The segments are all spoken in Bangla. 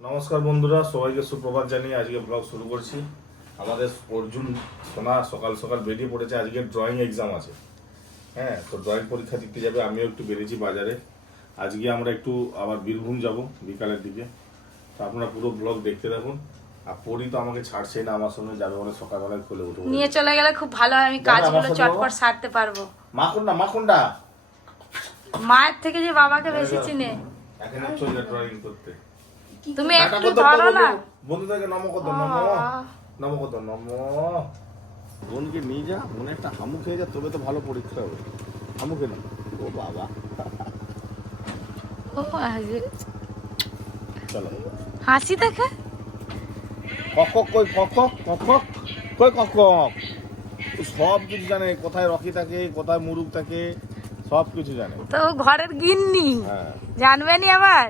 নমস্কার বন্ধুরা সবাইকে সুপ্রভাত জানিয়ে আজকে ব্লগ শুরু করছি। আমাদের অর্জুন সোনা সকাল সকাল বেরিয়ে পড়েছে আজকে ড্রয়িং এক্সাম আছে। হ্যাঁ তো ড্রয়িং পরীক্ষা দিতে যাবে আমিও একটু বেরিয়েছি বাজারে। আজকে আমরা একটু আবার বীরভূম যাব বিকালের দিকে। তো আপনারা পুরো ব্লগ দেখতে থাকুন। আর পরি তো আমাকে ছাড়ছে না আমার সঙ্গে যাবে মানে সকালবেলায় খুলে উঠে পড়েছে। নিয়ে চলে গেলে খুব ভালো হয় আমি কাজগুলো চটপট সারতে পারব। মাখুন্ডা মাখুন্ডা মায়ের থেকে যে বাবাকে বেশি চিনে। এখানে চলে ড্রয়িং করতে। তুমি একটু ধরো না। বন্ধুদেরকে নম কত নম। নম কত নম। বোনকে নিয়ে যা মনে একটা হামু খেয়ে যা তবে তো ভালো পরীক্ষা হবে। হামু খেলে ও বাবা। ও আগে। চলো। হাসি দেখে? কক কক কই কক কক কক কক কই কক কক সব কিছু জানে কোথায় রকি থাকে কোথায় মুরুগ থাকে সব কিছু জানে। তো ঘরের গিন্নি। হ্যাঁ। জানবে নি আবার?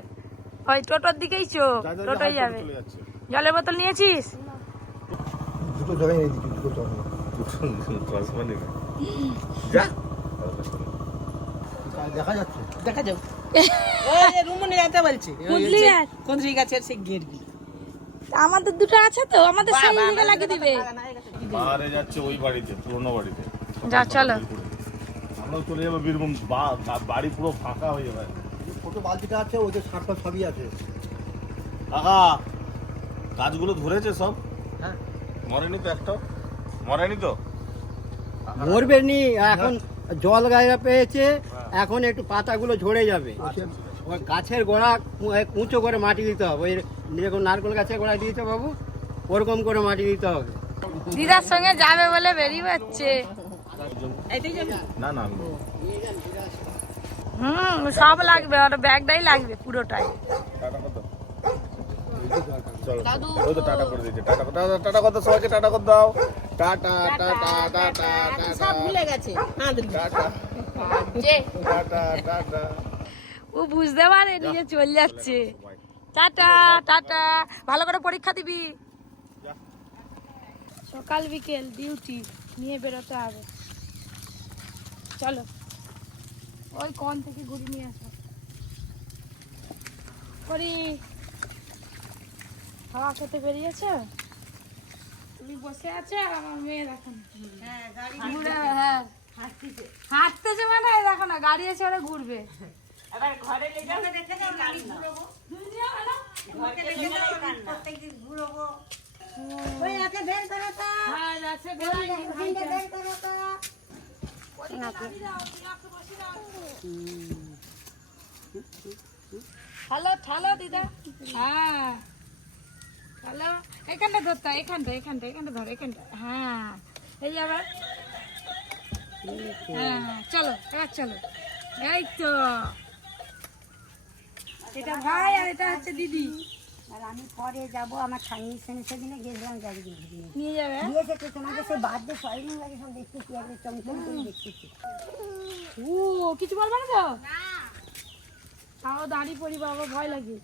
ওই টোটোর দিকেই যা, টোটোই যাবে। জলের বোতল নিয়েছিস? দুটো জায়গায় নিয়ে দিচ্ছি দুটো চশমা নেবে যা। দেখা যাচ্ছে। দেখা যাও আমাদের দুটো আছে তো আমাদের লাগিয়ে দিবে। বাহারে যাচ্ছে ওই বাড়িতে পুরোনো বাড়িতে। যা চলো। আমরা চলে যাব বীরভূম বাড়ি পুরো ফাঁকা হয়ে যাবে। ছোটো বালতিটা আছে ওদের শাকটা সবই আছে। কাকা গাছগুলো ধরেছে সব? হ্যাঁ। মরেনি তো একটা মরেনি তো? মরবে নি এখন জল গায়ে পেয়েছে এখন একটু পাতাগুলো ঝরে যাবে। গাছের গোড়া উঁচু করে মাটি দিতে হবে। ওই যেরকম নারকেল গাছের গোড়া দিয়েছে বাবু ওরকম করে মাটি দিতে হবে। দিদার সঙ্গে যাবে বলে বেরিয়ে যাচ্ছে। না না। হুম সব লাগবে আর ব্যাগটাই লাগবে পুরোটাই। ও বুঝতে পারে নিয়ে চলে যাচ্ছে। Tata tata. ভালো করে পরীক্ষা দিবি। সকাল বিকেল ডিউটি নিয়ে বেরোতে হবে। চলো। ওই কোন থেকে ঘুরে নিয়ে আসো। করি। হাওয়া খেতে বেরিয়েছে? তুমি বসে আছো আর আমার মেয়ে দেখো না। ঘুরে হ্যাঁ। হাঁটতেছে মানে দেখো না গাড়ি এসে ওরা ঘুরবে। হ্যাঁ, যাচ্ছে ঘোড়ায় হাঁটছে। হ্যালো হ্যালো দিদা। হ্যাঁ। হ্যালো এখানটা ধরতে এখানটা এখানটা এখানটা ধর, এখানটা। হ্যাঁ। এই আবার। হ্যাঁ চলো, এবার চলো। এই তো। এটা ভাই আর এটা হচ্ছে দিদি। আর আমি পরে যাব আমার ছাইনিজ সেনে সেদিনে গেছিলাম গাড়ি দিয়ে নিয়ে যাবে? দিয়েছে তো তোমাকে সে বার্থডে সরিং লাগে সব দেখতেছি একদম চমচম করে দেখতেছি। ও কিছু বলবে না তো? তাও দাঁড়িয়ে পড়ি বাবা ভয় লাগে।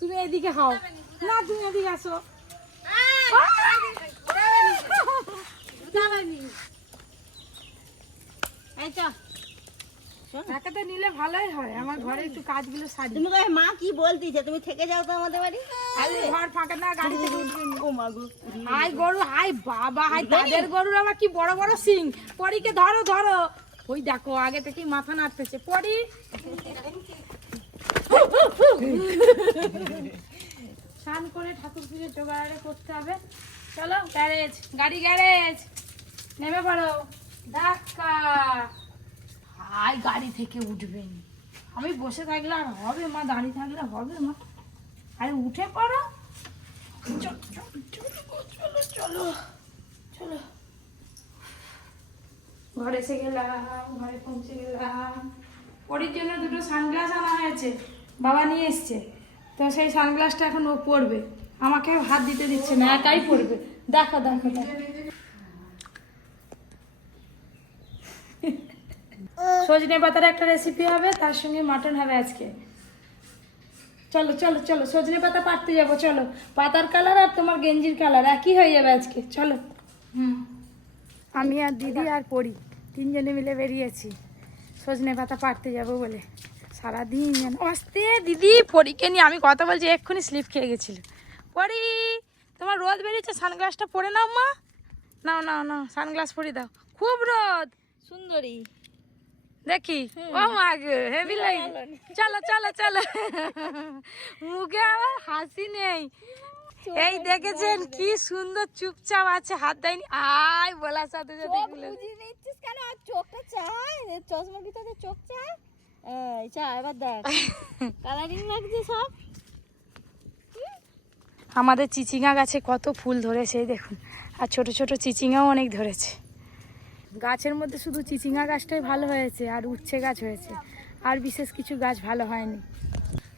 তুমি এদিকে হও না তুমি এদিকে আসো। এই তো। টাকাটা নিলে ভালোই হয় আমার ঘরে একটু কাজগুলো সারি। তুমি কই মা কি বলতিছে? তুমি থেকে যাও তো আমাদের বাড়ি। আরে ঘর ফাঁকা না গাড়ি থেকে উঠবে না। হাই গরু হাই বাবা হাই তাদের গরুর আবার কি বড় বড় সিং পরীকে ধরো ধরো। ওই দেখো আগে থেকেই মাথা নাড়তেছে। পরি। স্নান করে ঠাকুর পুজো জোগাড় করতে হবে। চলো গ্যারেজ গাড়ি গ্যারেজ। নেমে পড়ো। ধাক্কা। হাই গাড়ি থেকে উঠবেন। আমি বসে থাকলে আর হবে মা, দাঁড়িয়ে থাকলে হবে মা। আরে উঠে পড়ো। চলো চলো চলো চলো ঘরে এসে গেলাম, ঘরে পৌঁছে গেলাম। পরির জন্য দুটো সানগ্লাস আনা হয়েছে, বাবা নিয়ে এসছে। তো সেই সানগ্লাসটা এখন ও পরবে। আমাকে হাত দিতে দিচ্ছে না, একাই পরবে। দেখো দেখো দেখো। সজনে পাতার একটা রেসিপি হবে তার সঙ্গে মাটন হবে আজকে। চলো চলো চলো সজনে পাতা পাততে যাব চলো। পাতার কালার আর তোমার গেঞ্জির কালার একই হয়ে যাবে আজকে চলো। হুম। আমি আর দিদি আর পড়ি তিনজনে মিলে বেরিয়েছি সজনে পাতা পাড়তে যাব বলে। সারাদিন যেন আসতে দিদি পরীকে নিয়ে আমি কথা বলছি এক্ষুনি স্লিপ খেয়ে গেছিল। পরি তোমার রোদ বেরিয়েছে সানগ্লাসটা পরে নাও মা। নাও নাও নাও সানগ্লাস পরে দাও। খুব রোদ। সুন্দরী। দেখি? ও মা গো হেভি লাগে চলো চলো চলো। মুখে আবার হাসি নেই। এই দেখেছেন কি সুন্দর চুপচাপ আছে হাত দেয়নি। আয় বলার সাথে সাথে এগুলো। কেন? আর চোখটা চায়? চশমার ভিতরে চোখ চায়? এই চা এবার দেখ। কালারিং লাগছে সব? আমাদের চিচিঙা গাছে কত ফুল ধরেছে দেখুন। আর ছোট ছোট চিচিঙাও অনেক ধরেছে। গাছের মধ্যে শুধু চিচিঙা গাছটাই ভালো হয়েছে আর উচ্ছে গাছ হয়েছে। আর বিশেষ কিছু গাছ ভালো হয়নি।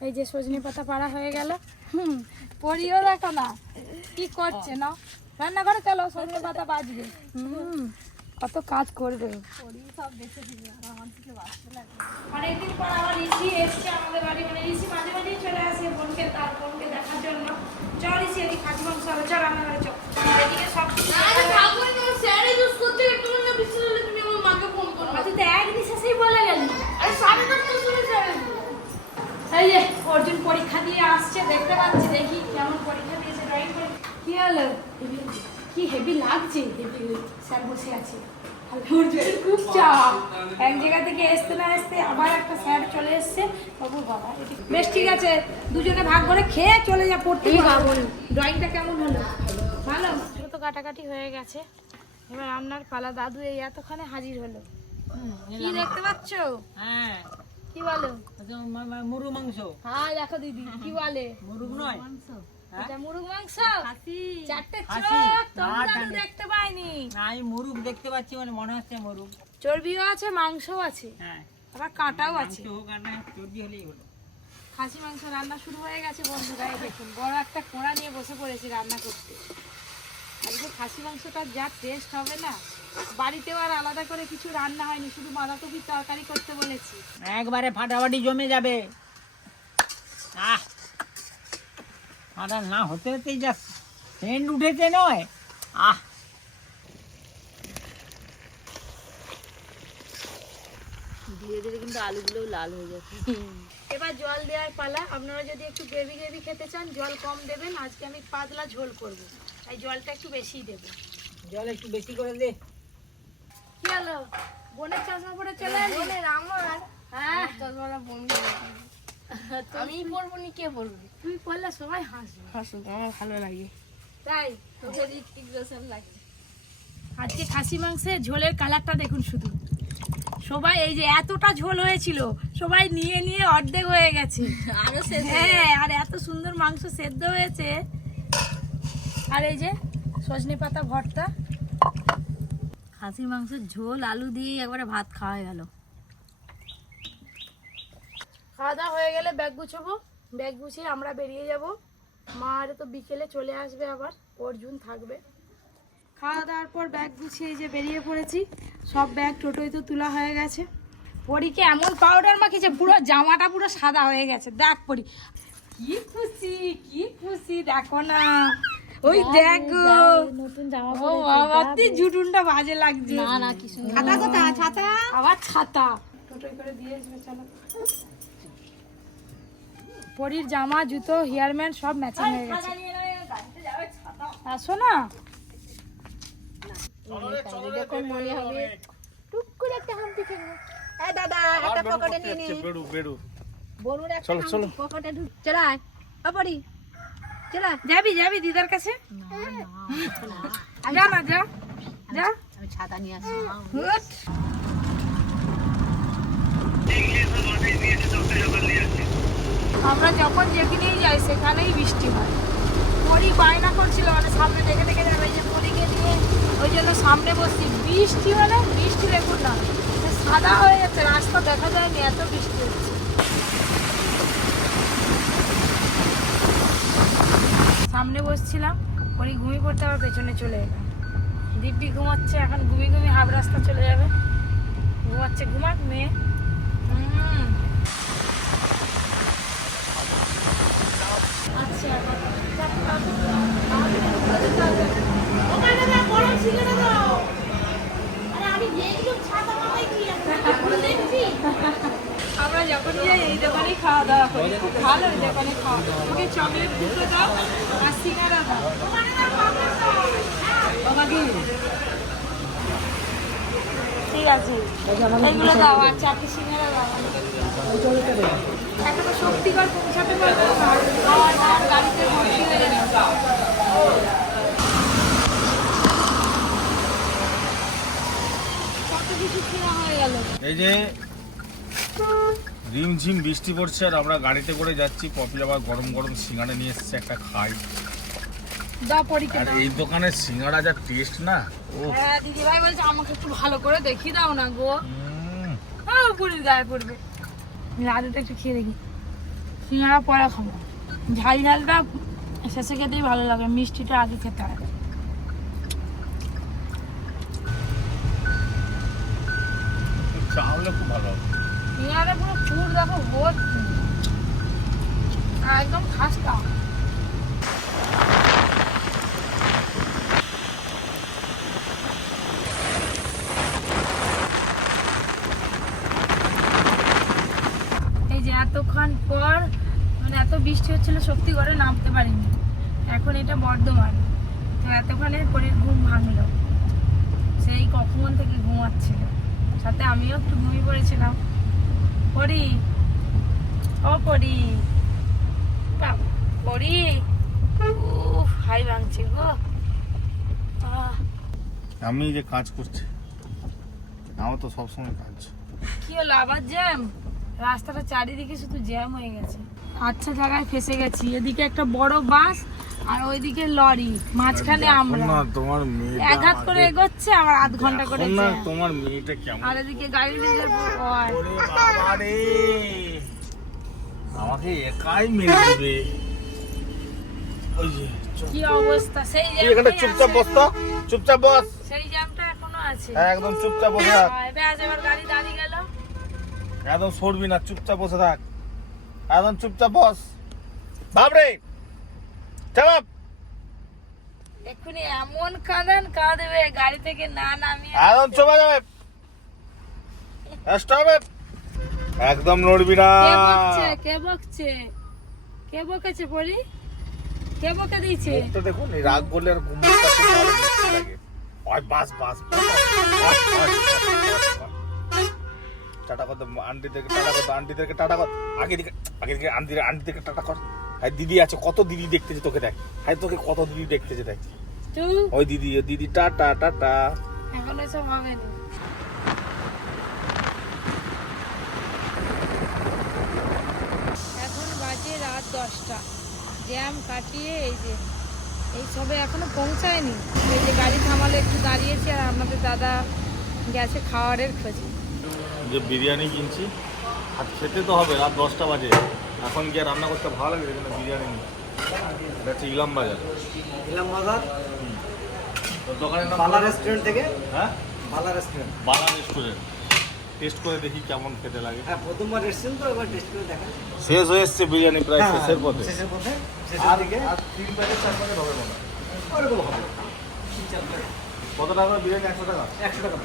এই যে সজনে পাতা পাড়া হয়ে গেল। হুম পরিও দেখো না। কি করছে না রান্না করে চলো সজনে পাতা বাজবে। হুম কত কাজ করবে। অনেকদিন পর আবার ঋষি এসছে আমাদের বাড়ি। মানে ঋষি মাঝে মাঝেই চলে আসে বোনকে তার বোনকে দেখার জন্য। চল ঋষি এদিকে খাসি মাংস হবে চল রান্না করে চল। এদিকে সব তুই তো এক নিঃশ্বাসেই বলে গেলি। আরে সাড়ে দশটার সময় যাবে। এই যে অর্জুন পরীক্ষা দিয়ে আসছে দেখতে পাচ্ছি দেখি কেমন পরীক্ষা দিয়েছে ড্রয়িং করে। কি হলো? কি হেভি লাগছে হেভি স্যার বসে আছে। খুব চাপ। এক জায়গা থেকে আসতে না আসতে আবার একটা স্যার চলে এসছে। বাবু বাবা বেশ ঠিক আছে দুজনে ভাগ করে খেয়ে চলে যা পড়তে ড্রয়িংটা কেমন হলো? ভালো? তো কাটাকাটি হয়ে গেছে। এবার রান্নার পালা দাদু এই এতক্ষণে হাজির হলো। কি দেখতে পাচ্ছ? হ্যাঁ। কি বলো? মুরু মাংস। হ্যাঁ দেখো দিদি কি বলে? মুরুগ নয়। এটা মুরগ মাংস? চারটে খাসি। চোখ তোমরা না, তো না। দেখতে পাইনি। আমি মুরুগ দেখতে পাচ্ছি মানে মনে হচ্ছে মুরুগ। চর্বিও আছে মাংসও আছে। হ্যাঁ। আবার কাঁটাও আছে। চর্বি হলেই হলো। খাসি মাংস রান্না শুরু হয়ে গেছে বন্ধুরা দেখুন বড় একটা কোড়া নিয়ে বসে পড়েছি রান্না করতে। আজকে খাসি মাংসটার যা টেস্ট হবে না বাড়িতেও আর আলাদা করে কিছু রান্না হয়নি শুধু বাঁধাকপির তরকারি করতে বলেছি। একবারে ফাটাফাটি জমে যাবে। আহ! ফাটা না হতে হতেই যা সেন্ট উঠেছে নয়। আহ! ধীরে ধীরে কিন্তু আলুগুলো লাল হয়ে যাচ্ছে। এবার জল দেওয়ার পালা আপনারা যদি একটু গ্রেভি গ্রেভি খেতে চান জল কম দেবেন আজকে আমি পাতলা ঝোল করব। তাই জলটা একটু বেশিই দেবো। জল একটু বেশি করে দে। কি হলো? বোনের চশমা পরে চলে এলি বোনের আমার? হ্যাঁ। চশমাটা বোন আমি পরবো নি কে পরবে? তুই পরলে সবাই হাসবে। আমার ভালো লাগে। তাই? তোকে ঋত্বিক রোশন লাগে। আজকে খাসি মাংসের ঝোলের কালারটা দেখুন শুধু। সবাই এই যে এতটা ঝোল হয়েছিল সবাই নিয়ে নিয়ে অর্ধেক হয়ে গেছে। আরও হ্যাঁ আর এত সুন্দর মাংস সেদ্ধ হয়েছে। আর এই যে সজনে পাতা ভর্তা। খাসি মাংসের ঝোল, আলু দিয়ে একবারে ভাত খাওয়া গেল। খাওয়া দাওয়া হয়ে গেলে ব্যাগ গুছাবো। ব্যাগ গুছিয়ে আমরা বেরিয়ে যাব। মা আর তো বিকেলে চলে আসবে আবার, অর্জুন থাকবে। খাওয়া দাওয়ার পর ব্যাগ গুছিয়ে যে বেরিয়ে পড়েছি, সব ব্যাগ টোটোয় তো তোলা হয়ে গেছে। পরীকে এমন পাউডার মাখিয়েছে, পুরো জামাটা পুরো সাদা হয়ে গেছে। দেখ পরি, কি খুশি কি খুশি, দেখো না। ওই দেখো। নতুন জামা ও বাবা তুই জুটুনটা বাজে লাগছে। না না কি সুন্দর। ছাতা কোথায় ছাতা। আবার ছাতা। টোটোয় করে দিয়ে আসবে চলো। পরির জামা জুতো হেয়ারম্যান সব ম্যাচিং হয়ে গেছে। আসো না। যখন মনে হবে। টুক করে একটা হামটি খেলব। এই দাদা একটা পকেটে নিয়ে নে। বেড়ু বেড়ু বলুন একটা চলো, চলো। পকেটে ঢুক চলাই অপরি চলা যাবি যাবি দিদার কাছে? যা না যা যা। আমরা যখন যেখানেই যাই, সেখানেই বৃষ্টি হয়। পরি বায়না করছিল মানে সামনে দেখে দেখে যাবে যে পরীকে নিয়ে ওই জন্য সামনে বসছি। বৃষ্টি মানে বৃষ্টি দেখুন না সাদা হয়ে যাচ্ছে, রাস্তা দেখা যায়নি, এত বৃষ্টি হচ্ছে। সামনে বসছিলাম, পরি ঘুমিয়ে পড়তে আবার পেছনে চলে এলাম দিব্যি ঘুমাচ্ছে, এখন ঘুমি ঘুমি হাফ রাস্তা চলে যাবে। ঘুমাচ্ছে, ঘুমাক মেয়ে। আচ্ছা আমি দেখলাম আমরা যখন যাই এই দোকানেই খাওয়া দাওয়া করি, খুব ভালো এই দোকানে খাওয়া ওকে চকলেট দুটো দাও আর সিঙ্গারা দাও। ঠিক আছে। এইগুলো দাও আর চারটে সিঙ্গারা দাও। গাড়িতে ভর্তি হয়ে গেল। এই যে রিমঝিম বৃষ্টি পড়ছে আর আমরা গাড়িতে করে যাচ্ছি। কপিল আবার গরম গরম সিঙ্গাড়া নিয়ে এসেছে একটা খাই। আর এই দোকানের সিঙ্গাড়া যা টেস্ট না ও হ্যাঁ দিদি ভাই বলছে আমাকে একটু ভালো করে দেখিয়ে দাও না গো। হ্যাঁ পুরীর গায়ে পড়বে। রাতেটা একটু খেয়ে দেখি। সিঙ্গারা পরে খাব। ঝাল ঝালটা শেষে খেতেই ভালো লাগে মিষ্টিটা আগে খেতে হয়। চাউলে খুব ভালো হবে। পুরো ফুল দেখো ভর্তি একদম খাস্তা। এই যে এতক্ষণ পর মানে এত বৃষ্টি হচ্ছিল, সত্যি করে নামতে পারিনি। এখন এটা বর্ধমান। তো এতক্ষণে পরের ঘুম ভাঙলো। সেই কখন থেকে ঘুমাচ্ছিল। সাথে আমিও একটু ঘুমিয়ে পড়েছিলাম। পড়ি। ও উফ হাই ভাঙছে গো। আমি যে কাজ করছি আমার তো সবসময় কাজ। কি হলো আবার জ্যাম? রাস্তাটা চারিদিকে শুধু জ্যাম হয়ে গেছে। আচ্ছা জায়গায় ফেসে গেছি। এদিকে একটা বড় বাস আর ওইদিকে লরি মাঝখানে আমরা। না তোমার এক হাত করে এগোচ্ছে আবার আধ ঘণ্টা করে না তোমার মেয়েটা কেমন? আর এদিকে গাড়ির ভিতরে ওর। বাবা রে। আমাকে একাই মেরে দিবে। ওই যে কি অবস্থা? সেই তুই এখানে চুপচাপ বস তো। চুপচাপ বস। সেই জ্যামটা এখনও আছে। হ্যাঁ, একদম চুপচাপ বসে থাক। এবার গাড়ি দাঁড়িয়ে গেল। একদম সরবি না চুপচাপ বসে থাক। একদম চুপচাপ বস। বাবরে এক্ষুনি এমন কাঁদান কাঁদবে গাড়ি থেকে না নামিয়ে যাবে। স্টপ একদম নড়বি না। কে বকছে কে বকছে? কে বকেছে পরি? কে বকে দিয়েছে? মুখটা দেখুন এই রাগ বললে আর লাগে ওই bus bus bus, bus, bus, bus. Tata কর আন্টি থেকে টাটা কর আন্টি থেকে টাটা কর আগে দিকে আগে দিকে আন্টি আন্টি থেকে টাটা কর। হ্যাঁ দিদি আছে কত দিদি দেখতেছে তোকে দেখ। হ্যাঁ তোকে কত দিদি দেখতেছে দেখ। ওই দিদি ওই দিদি টাটা টাটা এখন এসব হবে না। এখন বাজে রাত দশটা। জ্যাম কাটিয়ে এই যে এই সবে এখনও পৌঁছায়নি। এই যে গাড়ি থামালে একটু দাঁড়িয়েছি আর আমাদের দাদা গেছে খাওয়ারের খোঁজে। যে বিরিয়ানি কিনছি আর খেতে তো হবে রাত দশটা বাজে। এখন গিয়ে রান্না করতে ভালো লাগে কিন্তু বিরিয়ানি নেই। এটা হচ্ছে ইলাম বাজার। ইলাম বাজার? দোকানের নাম বালা রেস্টুরেন্ট থেকে? হ্যাঁ? বালা রেস্টুরেন্ট বালা রেস্টুরেন্ট টেস্ট করে দেখি কেমন খেতে লাগে। হ্যাঁ প্রথমবার এসেছেন তো এবার টেস্ট করে শেষ হয়ে এসছে বিরিয়ানি প্রায় হ্যাঁ, শেষের পথে। শেষের পথে আর শেষের দিকে। আর তিন প্যাকেট চার প্যাকেট হবে মনে ওরকম হবে। কত টাকা বিরিয়ানি? একশো টাকা। একশো টাকা।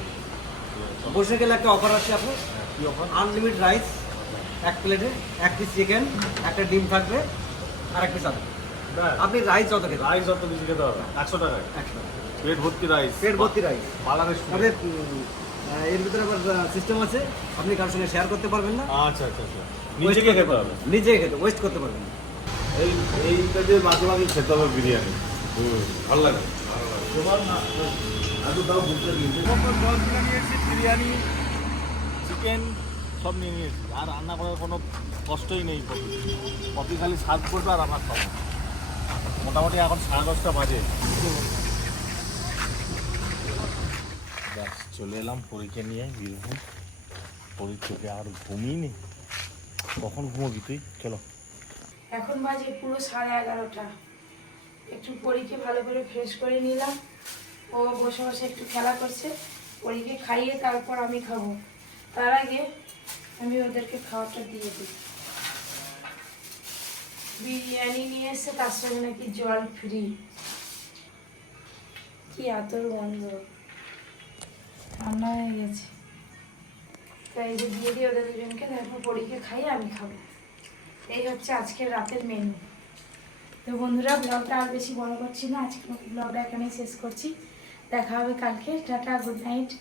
বসে গেলে একটা অফার আছে আপনার। কি অফার আনলিমিটেড রাইস এক প্লেটে এক পিস চিকেন একটা ডিম থাকবে আর এক পিস আলু আপনি রাইস যত খেতে রাইস যত বেশি খেতে হবে একশো টাকা। একশো টাকা। পেট ভর্তি রাইস। পেট ভর্তি রাইস। বালা রেস্টুরেন্ট তবে এর ভিতরে আবার সিস্টেম আছে। আপনি কারোর সঙ্গে শেয়ার করতে পারবেন না। আচ্ছা আচ্ছা আচ্ছা। নিজেকে খেতে হবে। নিজে খেতে ওয়েস্ট করতে পারবেন না। এই এইটা যে মাঝে মাঝে খেতে হবে বিরিয়ানি। ভালো লাগে। তোমার না আলু দাও বুঝতে নিয়েছি বিরিয়ানি চিকেন সব নিয়ে নিয়েছি। আর রান্না করার কোনো কষ্টই নেই কপি কপি খালি স্বাদ করবে আর আমার খাব মোটামুটি এখন সাড়ে দশটা বাজে। ব্যাস, চলে এলাম পরীক্ষা নিয়ে, বীরভূম। পরীক্ষাকে আর ঘুমিয়ে নি কখন ঘুমোবি তুই? চলো। এখন বাজে পুরো সাড়ে এগারোটা। একটু পরীকে ভালো করে ফ্রেশ করে নিলাম। ও বসে বসে একটু খেলা করছে। পরীকে খাইয়ে তারপর আমি খাব। তার আগে আমি ওদেরকে খাওয়াটা দিয়ে দিই। বিরিয়ানি নিয়ে এসে তার সঙ্গে নাকি জল ফ্রি কি আতর গন্ধ। ঠান্ডা হয়ে গেছে। তাই যে দিয়ে দিয়ে ওদের দুজনকে তারপর পরীকে খাইয়ে আমি খাব। এই হচ্ছে আজকের রাতের মেনু তো বন্ধুরা ব্লগটা আর বেশি বড় করছি না। আজকে ব্লগটা এখানেই শেষ করছি। দেখা হবে কালকে। Tata good night